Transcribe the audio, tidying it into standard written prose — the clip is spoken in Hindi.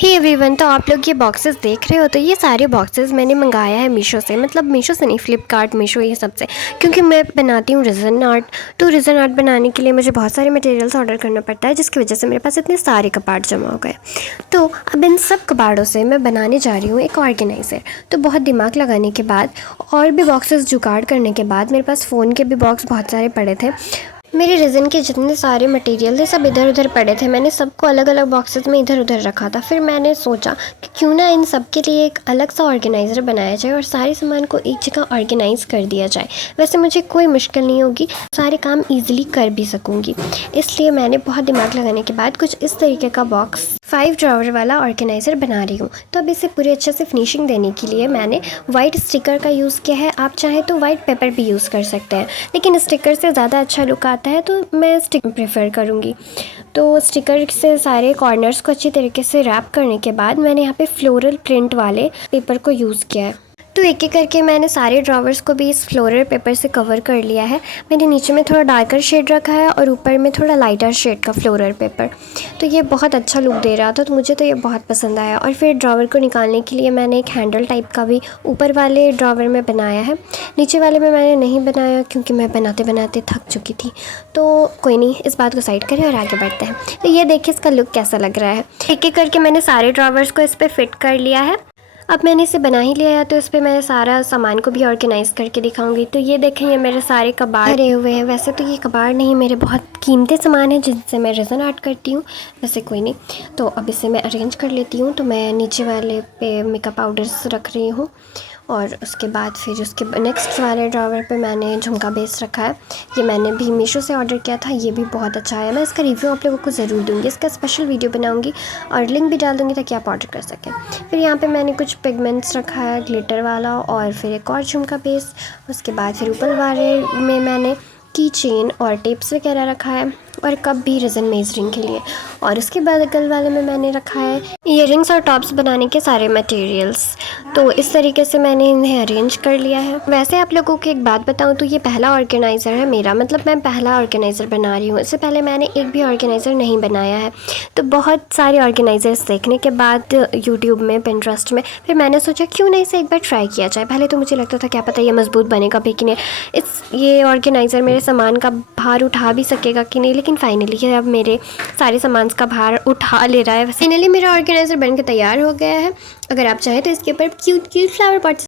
हे एवरीवन, तो आप लोग ये बॉक्सेस देख रहे हो। तो ये सारे बॉक्सेस मैंने मंगाया है मीशो से, मतलब मीशो से नहीं, फ्लिपकार्ट, मीशो, ये सब से। क्योंकि मैं बनाती हूँ रिजन आर्ट, तो रिजन आर्ट बनाने के लिए मुझे बहुत सारे मटेरियल्स ऑर्डर करना पड़ता है, जिसकी वजह से मेरे पास इतने सारे कबाड़ जमा हो गए। तो अब इन सब कबाड़ों से मैं बनाने जा रही हूँ एक ऑर्गेनाइज़र। तो बहुत दिमाग लगाने के बाद और भी बॉक्सेस जुगाड़ करने के बाद मेरे पास फ़ोन के भी बॉक्स बहुत सारे पड़े थे। मेरे रिज़न के जितने सारे मटेरियल थे सब इधर उधर पड़े थे। मैंने सबको अलग अलग बॉक्सेस में इधर उधर रखा था। फिर मैंने सोचा कि क्यों ना इन सब के लिए एक अलग सा ऑर्गेनाइज़र बनाया जाए और सारे सामान को एक जगह ऑर्गेनाइज़ कर दिया जाए। वैसे मुझे कोई मुश्किल नहीं होगी, सारे काम ईजिली कर भी सकूँगी। इसलिए मैंने बहुत दिमाग लगाने के बाद कुछ इस तरीके का बॉक्स 5 ड्रॉवर वाला ऑर्गेनाइज़र बना रही हूँ। तो अब इसे पूरे अच्छे से फिनिशिंग देने के लिए मैंने वाइट स्टिकर का यूज़ किया है। आप चाहें तो वाइट पेपर भी यूज़ कर सकते हैं, लेकिन स्टिकर से ज़्यादा अच्छा लुक आता है तो मैं स्टिकर प्रेफर करूँगी। तो स्टिकर से सारे कॉर्नर्स को अच्छी तरीके से रैप करने के बाद मैंने यहाँ पे फ्लोरल प्रिंट वाले पेपर को यूज़ किया है। तो एक एक करके मैंने सारे ड्रॉवर्स को भी इस फ्लोरल पेपर से कवर कर लिया है। मैंने नीचे में थोड़ा डार्कर शेड रखा है और ऊपर में थोड़ा लाइटर शेड का फ्लोरल पेपर। तो ये बहुत अच्छा लुक दे रहा था, तो मुझे तो ये बहुत पसंद आया। और फिर ड्रॉवर को निकालने के लिए मैंने एक हैंडल टाइप का भी ऊपर वाले ड्रॉवर में बनाया है। नीचे वाले में मैंने नहीं बनाया क्योंकि मैं बनाते बनाते थक चुकी थी। तो कोई नहीं, इस बात को साइड करें और आगे बढ़ते हैं। तो ये देखिए इसका लुक कैसा लग रहा है। एक एक करके मैंने सारे ड्रॉवर्स को इस पर फिट कर लिया है। अब मैंने इसे बना ही लिया है, तो इस पर मैं सारा सामान को भी ऑर्गेनाइज़ करके दिखाऊंगी। तो ये देखें, ये मेरे सारे कबाड़ भरे हुए हैं। वैसे तो ये कबाड़ नहीं, मेरे बहुत कीमती सामान है जिनसे मैं रिजन आर्ट करती हूँ। वैसे कोई नहीं, तो अब इसे मैं अरेंज कर लेती हूँ। तो मैं नीचे वाले पे मेकअप पाउडर्स रख रही हूँ और उसके बाद फिर उसके नेक्स्ट वाले ड्रॉवर पे मैंने झुमका बेस रखा है। ये मैंने भी मीशो से ऑर्डर किया था, ये भी बहुत अच्छा आया। मैं इसका रिव्यू आप लोगों को ज़रूर दूँगी, इसका स्पेशल वीडियो बनाऊँगी और लिंक भी डाल दूँगी ताकि आप ऑर्डर कर सकें। फिर यहाँ पे मैंने कुछ पिगमेंट्स रखा है, ग्लिटर वाला, और फिर एक और झुमका बेस। उसके बाद फिर ऊपर वाले में मैंने की चेन और टेप्स वगैरह रखा है और कप भी रिजन मेजरिंग के लिए। और उसके बाद बगल वाले में मैंने रखा है ईयरिंग्स और टॉप्स बनाने के सारे मटेरियल्स। तो इस तरीके से मैंने इन्हें अरेंज कर लिया है। वैसे आप लोगों को एक बात बताऊं तो ये पहला ऑर्गेनाइज़र है मेरा, मतलब मैं पहला ऑर्गेनाइज़र बना रही हूँ। इससे पहले मैंने एक भी ऑर्गेनाइज़र नहीं बनाया है। तो बहुत सारे ऑर्गेनाइज़र्स देखने के बाद यूट्यूब में, पिंटरेस्ट में, फिर मैंने सोचा क्यों ना इसे एक बार ट्राई किया जाए। पहले तो मुझे लगता था क्या पता ये मज़बूत बनेगा भी कि नहीं, ये ऑर्गेनाइज़र मेरे सामान का भार उठा भी सकेगा कि नहीं। लेकिन फाइनली ये अब मेरे सारे सामान का भार उठा ले रहा है। फाइनली मेरा ऑर्गेनाइज़र बनकर तैयार हो गया है। अगर आप चाहें तो इसके ऊपर क्यूट क्यूट फ्लावर पॉट्स